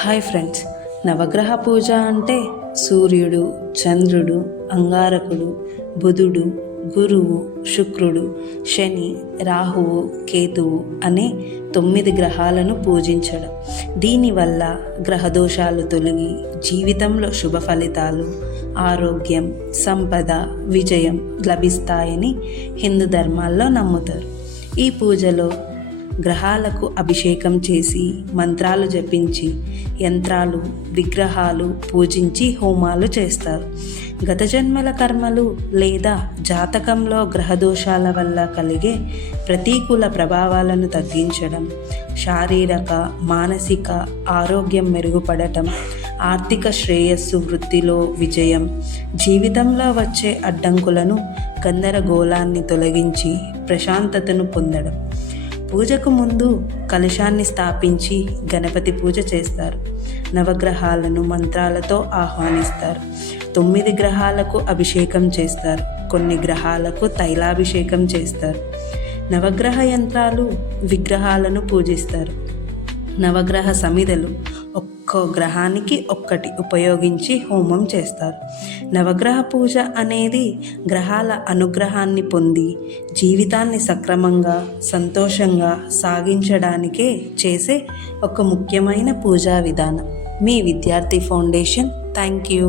Hi friends, నవగ్రహ పూజ అంటే సూర్యుడు, చంద్రుడు, అంగారకుడు, బుధుడు, గురువు, శుక్రుడు, శని, రాహువు, కేతువు అనే 9 గ్రహాలను పూజించడం. దీనివల్ల గ్రహదోషాలు తొలగి జీవితంలో శుభ ఫలితాలు, ఆరోగ్యం, సంపద, విజయం లభిస్తాయని హిందూ ధర్మాల్లో నమ్ముతారు. ఈ పూజలో గ్రహాలకు అభిషేకం చేసి మంత్రాలు జపించి యంత్రాలు, విగ్రహాలు పూజించి హోమాలు చేస్తారు. గత జన్మల కర్మలు లేదా జాతకంలో గ్రహదోషాల వల్ల కలిగే ప్రతికూల ప్రభావాలను తగ్గించడం, శారీరక, మానసిక ఆరోగ్యం మెరుగుపడటం, ఆర్థిక శ్రేయస్సు, వృత్తిలో విజయం, జీవితంలో వచ్చే అడ్డంకులను, గందరగోళాన్ని తొలగించి ప్రశాంతతను పొందడం. పూజకు ముందు కలశాన్ని స్థాపించి గణపతి పూజ చేస్తారు. నవగ్రహాలను మంత్రాలతో ఆహ్వానిస్తారు. 9 గ్రహాలకు అభిషేకం చేస్తారు. కొన్ని గ్రహాలకు తైలాభిషేకం చేస్తారు. నవగ్రహ యంత్రాలు, విగ్రహాలను పూజిస్తారు. నవగ్రహ సమిధలు ఒక్కో గ్రహానికి ఒక్కటి ఉపయోగించి హోమం చేస్తారు. నవగ్రహ పూజ అనేది గ్రహాల అనుగ్రహాన్ని పొంది జీవితాన్ని సక్రమంగా, సంతోషంగా సాగించడానికే చేసే ఒక ముఖ్యమైన పూజా విధానం. మీ విద్యార్థి ఫౌండేషన్. Thank you.